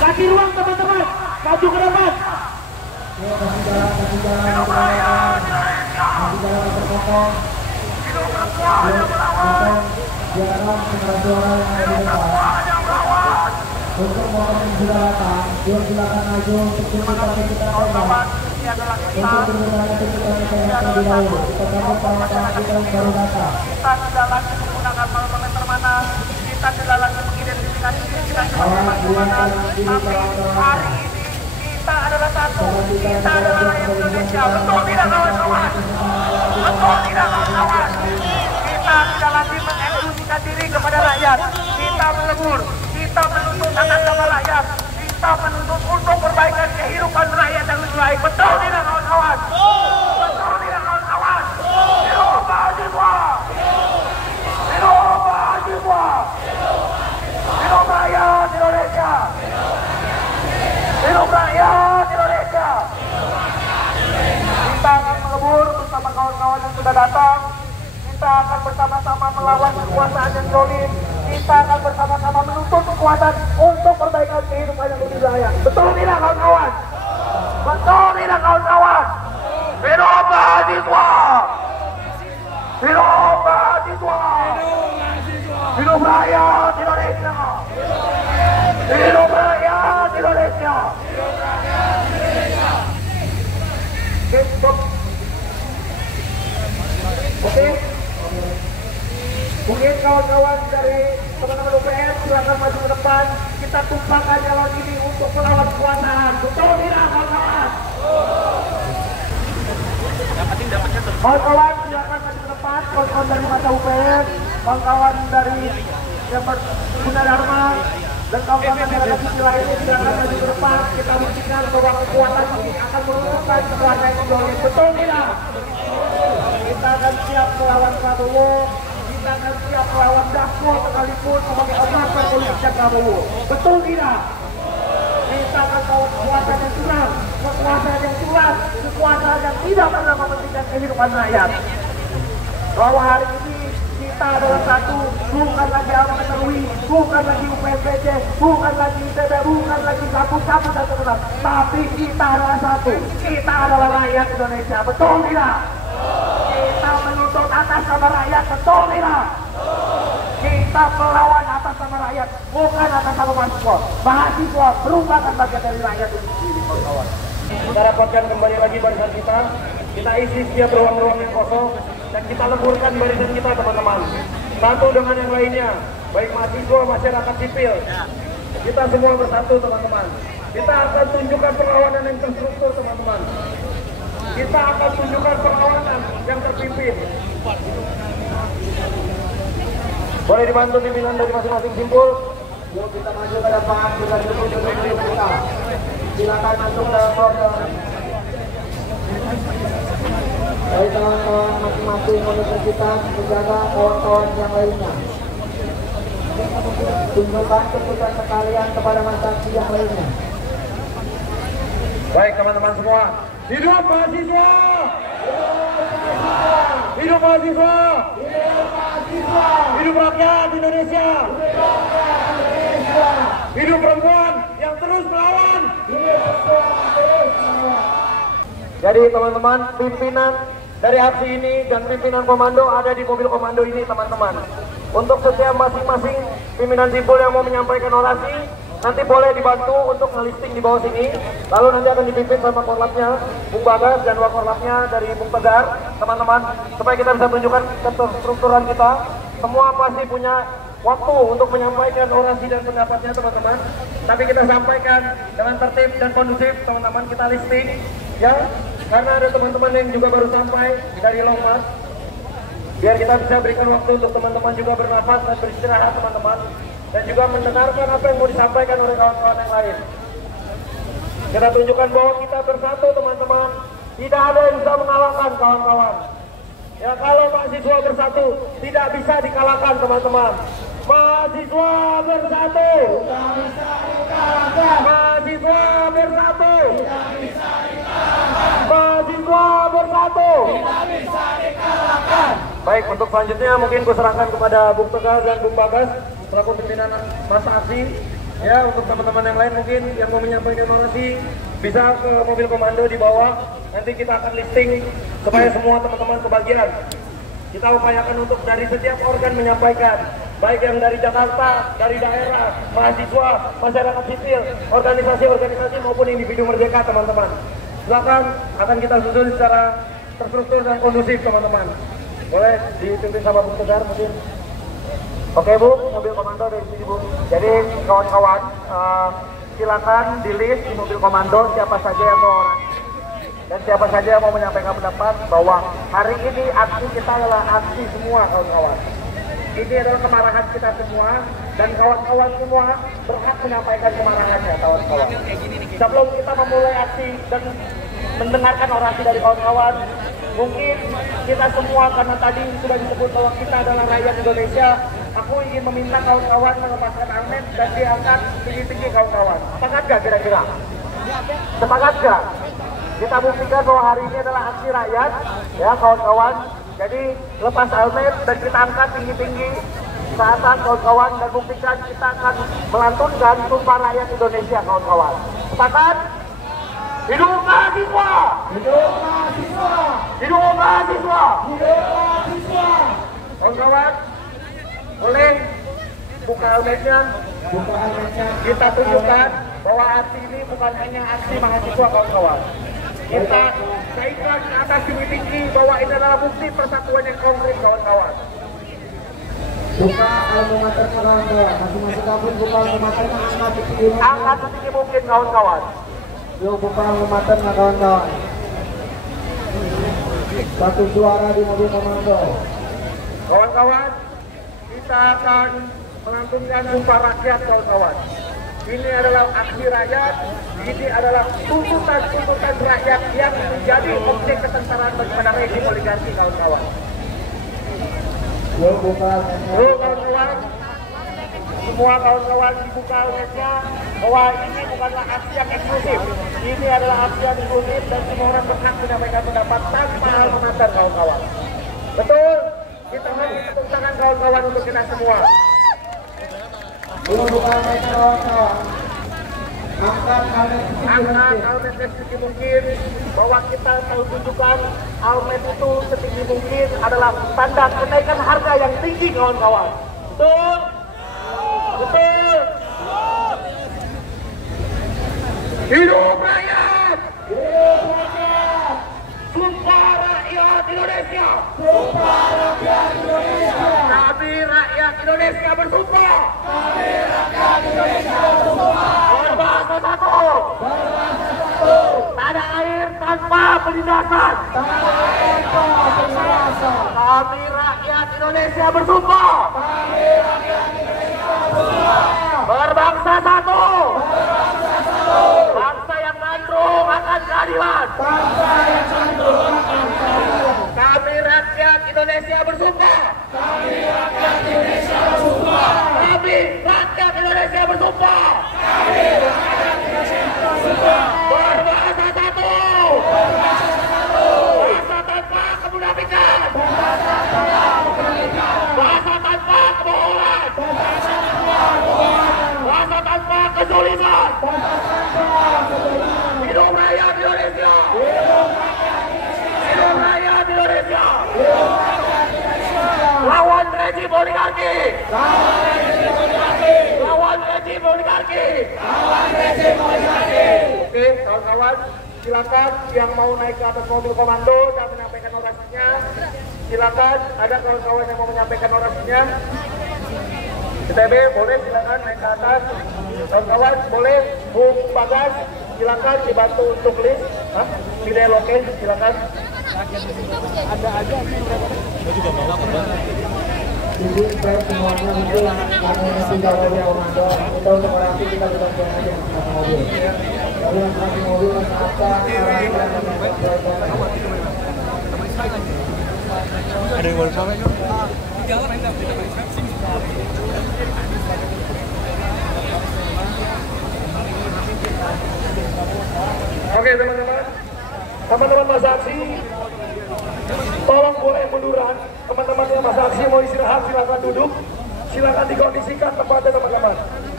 Kasih ruang teman-teman, maju ke depan. Kasih jalan berkokong. Biarkan suara-suara yang ada di depan. Untuk momen yang sudah datang, silakan maju untuk kita pegang. Untuk berbicara kita pegang terlebih dahulu. Kita sambut kawan-kawan kita yang baru datang. Kita tidak lagi menggunakan parameter mana, kita tidak lagi mengidentifikasi diri kita sebagai mana, tapi hari ini kita adalah satu, kita adalah rakyat Indonesia. Betul tidak kawan-kawan? Betul tidak kawan-kawan? Kita tidak lagi mengeksklusikan diri kepada rakyat. Kita melebur, kita menuntut atas nama rakyat, kita menuntut untuk perbaikan kehidupan rakyat yang lebih baik. Betul tidak kawan-kawan? Betul tidak kawan-kawan? Hidup mahasiswa! Hidup mahasiswa! Hidup rakyat Indonesia! Hidup rakyat Indonesia! Kita akan melebur bersama kawan-kawan yang sudah datang. Kita akan bersama-sama melawan kekuasaan yang zalim. Kita akan bersama-sama menuntut kekuatan untuk perbaikan kehidupan yang lebih layak. Betul tidak kawan-kawan? Betul tidak kawan-kawan? Hidup mahasiswa! Hidup mahasiswa! Hidup rakyat Indonesia! Hidup rakyat Indonesia! Oke. Mungkin kawan-kawan dari teman-teman UPN silakan maju ke depan. Kita tumpahkan jalan ini untuk melawan kekuasaan. Betul tidak kawan-kawan? Kawan-kawan silakan maju ke depan. Kawan-kawan dari masa UPN, kawan-kawan dari Gunadarma, dan kawan-kawan dari sisi lainnya silakan maju ke depan. Kita buktikan bahwa kekuatan ini akan meruntuhkan kekuasaan yang zalim. Betul tidak? Kita akan siap melawan Prabowo. Kita akan siap melawan Dasko sekalipun sebagai operasi politiknya Prabowo. Betul tidak? Kita akan tahu kekuasaan yang curang, kekuasaan yang curang, kekuasaan yang tidak pernah mementingkan kehidupan rakyat. Bahwa hari ini kita adalah satu, bukan lagi Al-Meterwi, bukan lagi UPSPC, bukan lagi ITB, bukan lagi sapu-sapu dan seterusnya. Tapi kita adalah satu, kita adalah rakyat Indonesia. Betul tidak? Kita menuntut atas nama rakyat, betul tidak? Kita melawan atas nama rakyat, bukan atas nama mahasiswa. Mahasiswa merupakan bagian dari rakyat itu sendiri, kawan-kawan. Kita rapatkan kembali lagi barisan kita isi setiap ruang-ruang yang kosong, dan kita leburkan barisan kita, teman-teman. Satu dengan yang lainnya, baik mahasiswa, masyarakat sipil. Kita semua bersatu, teman-teman. Kita akan tunjukkan perlawanan yang terstruktur, teman-teman. Kita akan tunjukkan perlawanan yang terpimpin. Boleh dibantu pimpinan dari masing-masing simpul. Yuk kita maju ke depan, kita duduk kita. Silakan masuk dalam proses. Baik kawan-kawan masing-masing universitas menjaga kawan-kawan yang lainnya. Tunjukkan keputusan sekalian kepada masyarakat yang lainnya. Baik teman-teman semua. Hidup mahasiswa! Hidup mahasiswa! Hidup mahasiswa! Hidup rakyat Indonesia! Hidup perempuan yang terus melawan! Jadi teman-teman, pimpinan dari aksi ini dan pimpinan komando ada di mobil komando ini, teman-teman. Untuk setiap masing-masing pimpinan simpul yang mau menyampaikan orasi, nanti boleh dibantu untuk ngelisting di bawah sini. Lalu nanti akan dipimpin sama korlapnya Bung Bagas dan wakorlapnya dari Bung Tegar, teman-teman, supaya kita bisa tunjukkan keterstrukturan kita. Semua pasti punya waktu untuk menyampaikan orasi dan pendapatnya, teman-teman. Tapi kita sampaikan dengan tertib dan kondusif, teman-teman. Kita listing, ya, karena ada teman-teman yang juga baru sampai dari Longmas. Biar kita bisa berikan waktu untuk teman-teman juga bernafas dan beristirahat, teman-teman. Dan juga mendengarkan apa yang mau disampaikan oleh kawan-kawan yang lain. Kita tunjukkan bahwa kita bersatu, teman-teman. Tidak ada yang bisa mengalahkan, kawan-kawan. Ya, kalau mahasiswa bersatu, tidak bisa dikalahkan, teman-teman. Mahasiswa bersatu, tidak bisa dikalahkan. Mahasiswa bersatu, tidak bisa dikalahkan. Mahasiswa bersatu, tidak bisa dikalahkan. Baik, untuk selanjutnya mungkin kuserahkan kepada Bung Tegar dan Bung Bagas selaku pimpinan masa aksi Ya, untuk teman-teman yang lain mungkin yang mau menyampaikan orasi bisa ke mobil komando di bawah. Nanti kita akan listing supaya semua teman-teman kebagian. Kita upayakan untuk dari setiap organ menyampaikan, baik yang dari Jakarta, dari daerah, mahasiswa, masyarakat sipil, organisasi-organisasi maupun individu merdeka, teman-teman. Silakan, akan kita susun secara terstruktur dan kondusif, teman-teman. Boleh dipimpin sama Bu Tegar mungkin. Oke Bu, mobil komando dari sini Bu. Jadi kawan-kawan, silakan di list di mobil komando siapa saja yang mau orang dan siapa saja yang mau menyampaikan pendapat bahwa hari ini aksi kita adalah aksi semua kawan-kawan. Ini adalah kemarahan kita semua dan kawan-kawan semua berhak menyampaikan kemarahannya kawan-kawan. Sebelum kita memulai aksi dan mendengarkan orasi dari kawan-kawan, mungkin kita semua karena tadi sudah disebut bahwa kita adalah rakyat Indonesia. Aku ingin meminta kawan-kawan melepaskan helmet dan diangkat tinggi-tinggi kawan-kawan. Sepakat gak kira-kira? Sepakat gak? Kita buktikan bahwa hari ini adalah aksi rakyat, ya kawan-kawan. Jadi lepas helmet dan kita angkat tinggi-tinggi ke atas kawan-kawan dan buktikan kita akan melantunkan Sumpah Rakyat Indonesia kawan-kawan. Sepakat? Hidup mahasiswa! Hidup mahasiswa! Hidup mahasiswa! Hidup mahasiswa! Kawan-kawan, boleh buka helmetnya. Buka helmetnya. Kita tunjukkan bahwa aksi ini bukan hanya aksi mahasiswa kawan-kawan. Kita kaitkan ke atas tinggi bahwa ini adalah bukti persatuan yang konkret kawan-kawan. Buka alma maternya kawan-kawan. Masing-masing kampus buka alma maternya angkat setinggi mungkin. Angkat setinggi mungkin kawan-kawan. Yuk buka alma maternya kawan-kawan. Satu suara di mobil komando. Kawan-kawan, kita akan melantunkan Sumpah Rakyat kawan-kawan. Ini adalah aksi rakyat, ini adalah tuntutan-tuntutan rakyat yang menjadi objek kesengsaraan daripada rezim oligarki kawan-kawan. Yuk buka helmetnya. Kawan-kawan, semua kawan-kawan dibuka helmetnya bahwa ini bukanlah aksi yang eksklusif. Ini adalah aksi yang inklusif dan semua orang berhak menyampaikan pendapat tanpa alma mater kawan-kawan. Betul? Kita beri tepuk tangan kawan-kawan untuk kita semua. Yuk buka helmetnya kawan-kawan. Angkat helmet setinggi Angkat mungkin. helmet setinggi mungkin bahwa kita tahu tunjukkan helmet itu setinggi mungkin adalah tanda kenaikan harga yang tinggi kawan-kawan. Betul? Betul? Hidup rakyat! Hidup rakyat! Sumpah Rakyat Indonesia! Sumpah Rakyat Indonesia! Kami rakyat Indonesia bersumpah! Kami rakyat Indonesia bersumpah! Berbangsa satu! Berbangsa satu! Tanah air tanpa penindasan! Tanah air tanpa penindasan! Kami rakyat Indonesia bersumpah! Kami rakyat Indonesia bersumpah! Berbangsa satu! Berbangsa satu! Bangsa yang gandrung akan keadilan! Bangsa yang santun akan keadilan! Kami rakyat Indonesia bersumpah! Kami rakyat Indonesia bersumpah! Kami rakyat Indonesia bersumpah! Kami rakyat Indonesia bersumpah! Berbangsa satu! Berbangsa satu! Bangsa tanpa kemunafikan! Bangsa tanpa kemunafikan! Bangsa tanpa kebohongan! Bangsa tanpa kebohongan! Bangsa tanpa kezaliman! Bangsa tanpa kezaliman! Hidup rakyat Indonesia! Hidup rakyat Indonesia! Hidup rakyat Indonesia! Hidup rakyat Indonesia! Lawan rezim oligarki! Lawan rezim oligarki! Lawan rezim oligarki! Lawan rezim oligarki! Oke, kawan-kawan, silakan yang mau naik ke atas mobil komando dan menyampaikan orasinya. Silakan, ada kawan-kawan yang mau menyampaikan orasinya. CTB boleh silakan naik ke atas. Kawan-kawan boleh Bung Bagas silakan dibantu untuk list. Video loke silakan. Jadi baik semuanya mungkin kami tinggal mobil komando. Kita untuk orasi kita bukan aja sama mobil. Jadi yang kasih mobil apa arahkan Ada yang baru sampai kan? Jalan aja. Oke teman-teman, teman-teman masa aksi, tolong boleh munduran. Teman-teman yang masa aksi mau istirahat silakan duduk, silakan dikondisikan tempatnya teman-teman.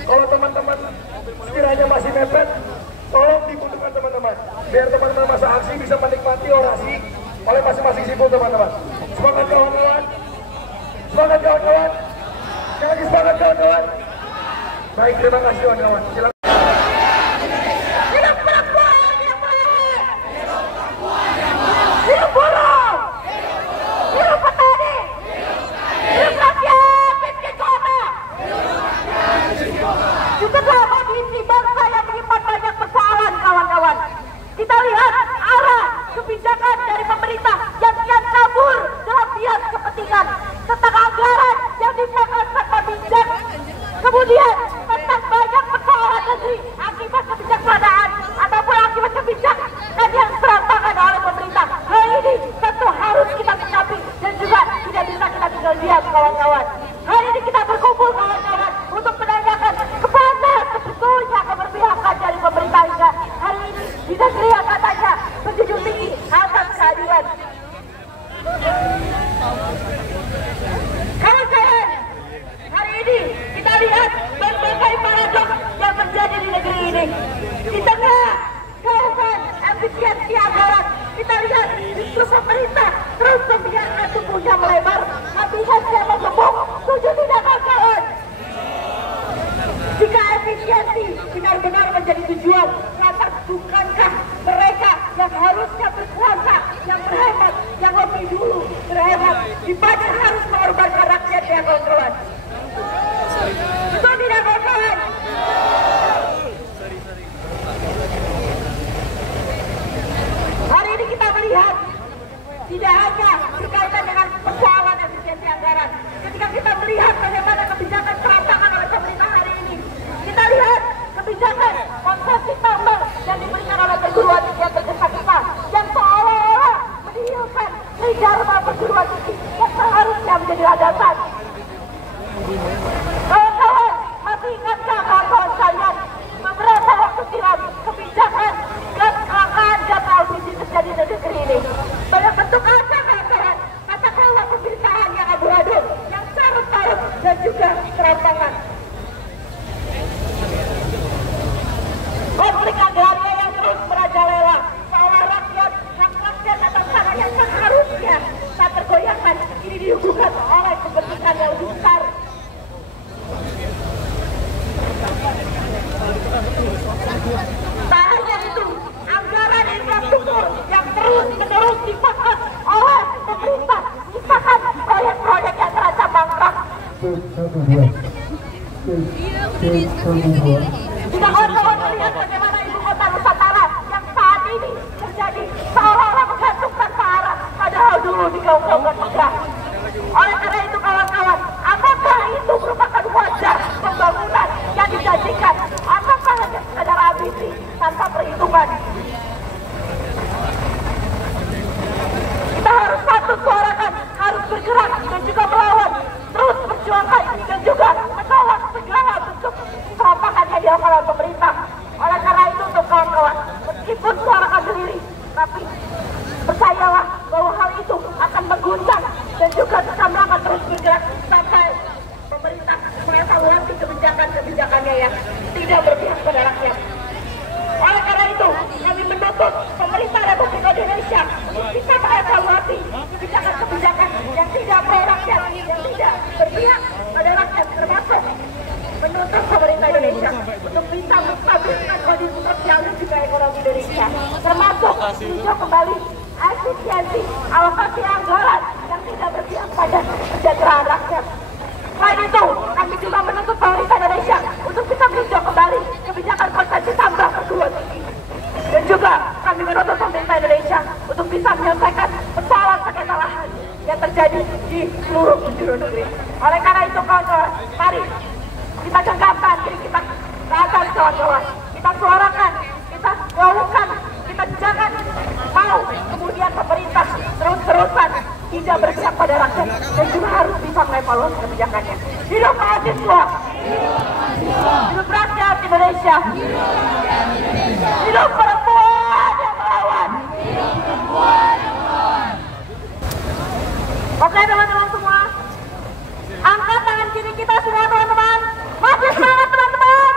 Kalau teman-teman sekiranya masih mepet, tolong dibutuhkan teman-teman. Biar teman-teman masa aksi bisa menikmati orasi oleh masing-masing simpul teman-teman. Semangat kawan-kawan. Semangat kawan-kawan. Sekali lagi semangat kawan-kawan. Baik, terima kasih kawan-kawan. Silakan. Juga kondisi bangsa yang menyimpan banyak persoalan, kawan-kawan. Kita lihat arah kebijakan dari pemerintah yang kian kabur dalam bias kepentingan, tentang anggaran yang dipakai tanpa bijak. Kemudian tentang banyak persoalan negeri akibat kebijaksanaan ataupun akibat kebijakan yang serampangan oleh pemerintah. Hal ini tentu harus kita sikapi dan juga tidak bisa kita tinggal diam, kawan-kawan. Hari ini kita berkumpul, kawan-kawan, untuk menanyakan kepada sebetulnya keberpihakan dari pemerintah hingga hari ini di negeri yang katanya menjunjung tinggi asas keadilan. Kawan-kawan, hari ini kita lihat berbagai paradoks yang terjadi di negeri ini. Di tengah keluhan efisiensi anggaran, kita lihat justru pemerintah terus membiarkan tubuhnya melebar, habisnya mengebuk. Setuju tidak, kawan-kawan? Jika efisiensi benar-benar menjadi tujuan, lantas bukankah mereka yang harusnya berkuasa, yang berhemat, yang lebih dulu berhemat, dibanding harus mengorbankan rakyat, ya kawan-kawan? Betul tidak, kawan-kawan? Hari ini kita melihat tidak hanya berkaitan dengan persoalan efisiensi anggaran. Ketika kita melihat bagaimana kebijakan serampangan oleh pemerintah hari ini, kita lihat kebijakan konsesi tambang yang diberikan oleh perguruan tinggi yang tergesa-gesa, yang seolah-olah menihilkan dharma perguruan tinggi yang seharusnya menjadi landasan. Kawan-kawan, masih ingatkah kawan-kawan sekalian beberapa waktu silam kebijakan dan kecelakaan gas LPG terjadi di negeri ini? Banyak bentuk apa, kawan-kawan? Katakanlah pemberitaan yang abu-abu, yang carut-carut dan juga serampangan. Konflik agraria yang terus merajalela, seolah rakyat, hak rakyat atas tanah yang seharusnya tak tergoyahkan, ini dihubungkan oleh kepentingan yang lebih besar. Tak hanya itu, anggaran infrastruktur yang terus-menerus dipangkas oleh pemerintah, misalkan proyek-proyek yang terancam bangkrut. Tidak kawan-kawan melihat bagaimana ibu kota Nusantara yang saat ini terjadi seolah-olah menggantungkan Sahara, padahal dulu digaung-gaungkan megah. Oleh karena itu, kawan-kawan, apakah itu merupakan wajah pembangunan yang dijanjikan? Apakah hanya sekadar ambisi tanpa perhitungan? Kita harus satu suarakan, harus bergerak dan juga melawan, terus berjuangkan dan juga menolak segala bentuk serampangan yang dilakukan oleh pemerintah. Oleh karena itu, untuk kawan-kawan, meskipun suarakan sendiri, tapi percayalah bahwa hal itu akan mengguncang dan juga kami akan terus bergerak sampai pemerintah mengevaluasi kebijakan-kebijakannya yang tidak berpihak pada rakyat. Oleh karena itu, kami menuntut pemerintah Republik Indonesia untuk bisa mengevaluasi kebijakan-kebijakan yang tidak pro rakyat, yang tidak berpihak pada rakyat, termasuk menuntut pemerintah Indonesia untuk bisa menstabilkan kondisi sosial dan juga ekonomi Indonesia, termasuk meninjau kembali efisiensi alokasi anggaran yang tidak berpihak pada kesejahteraan rakyat. Selain itu, kami juga menuntut pemerintah Indonesia untuk bisa meninjau kembali kebijakan konsesi tambang perguruan tinggi. Dan juga kami menuntut pemerintah Indonesia untuk bisa menyelesaikan persoalan sengketa lahan yang terjadi di seluruh penjuru negeri. Oleh karena itu, kawan-kawan, mari kita genggamkan diri kita ke atas, kawan-kawan. Kita suarakan, kita gaungkan, kita jangan mau kemudian pemerintah terus-terusan tidak berpihak pada rakyat dan juga harus bisa mengevaluasi kebijakannya. Hidup mahasiswa, hidup rakyat Indonesia, hidup perempuan yang melawan. Oke teman-teman semua, angkat tangan kiri kita semua teman-teman. Masih semangat teman-teman.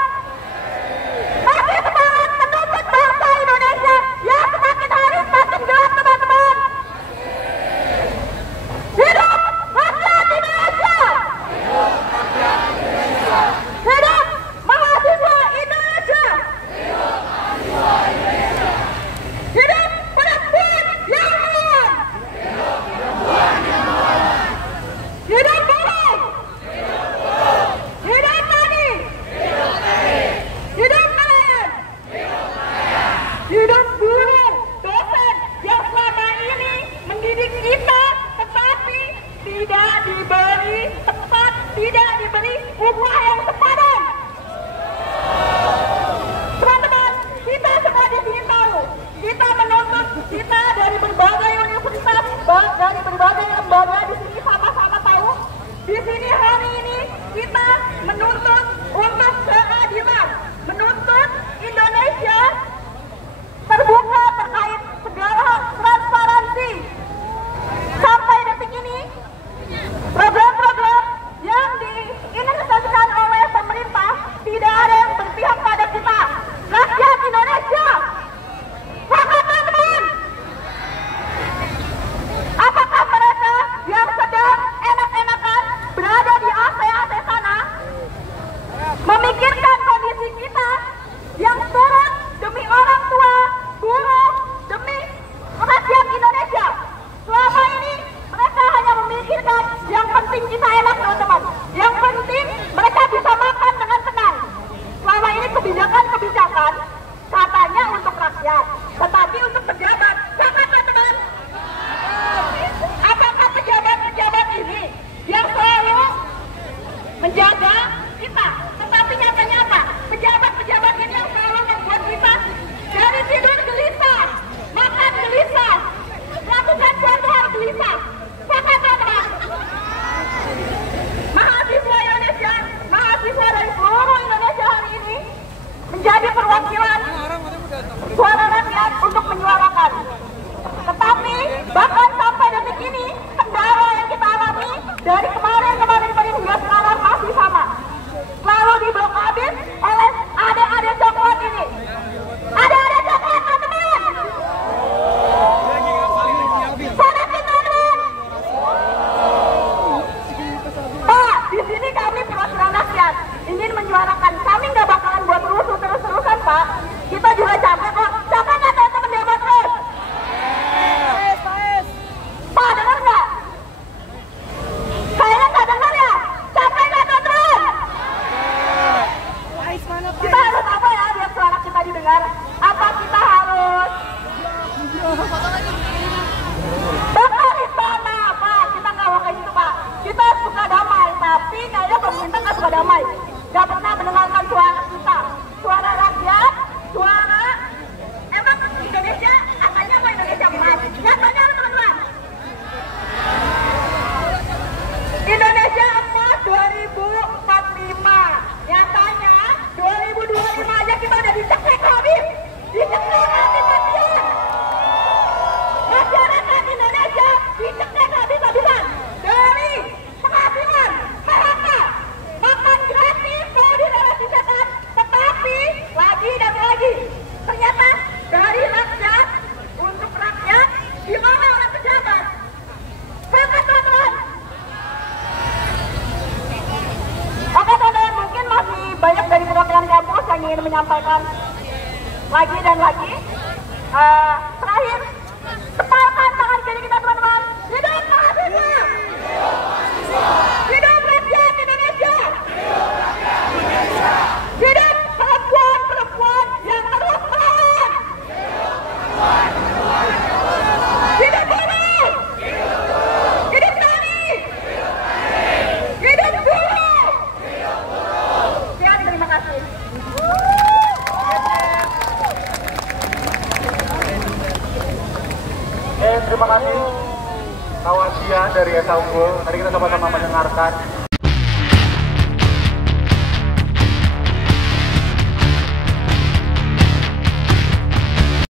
dilaksanakan lagi dan lagi. Terakhir, tepalkan tangan kiri kita teman-teman. Hidup mahasiswa! Hidup rakyat Indonesia! Hidup perempuan-perempuan yang terus melawan! Hidup buruh! Hidup tani! Hidup buruh! Sekian, terima kasih. Terima kasih kawan Sia dari Esa Unggul. Tadi kita sama-sama mendengarkan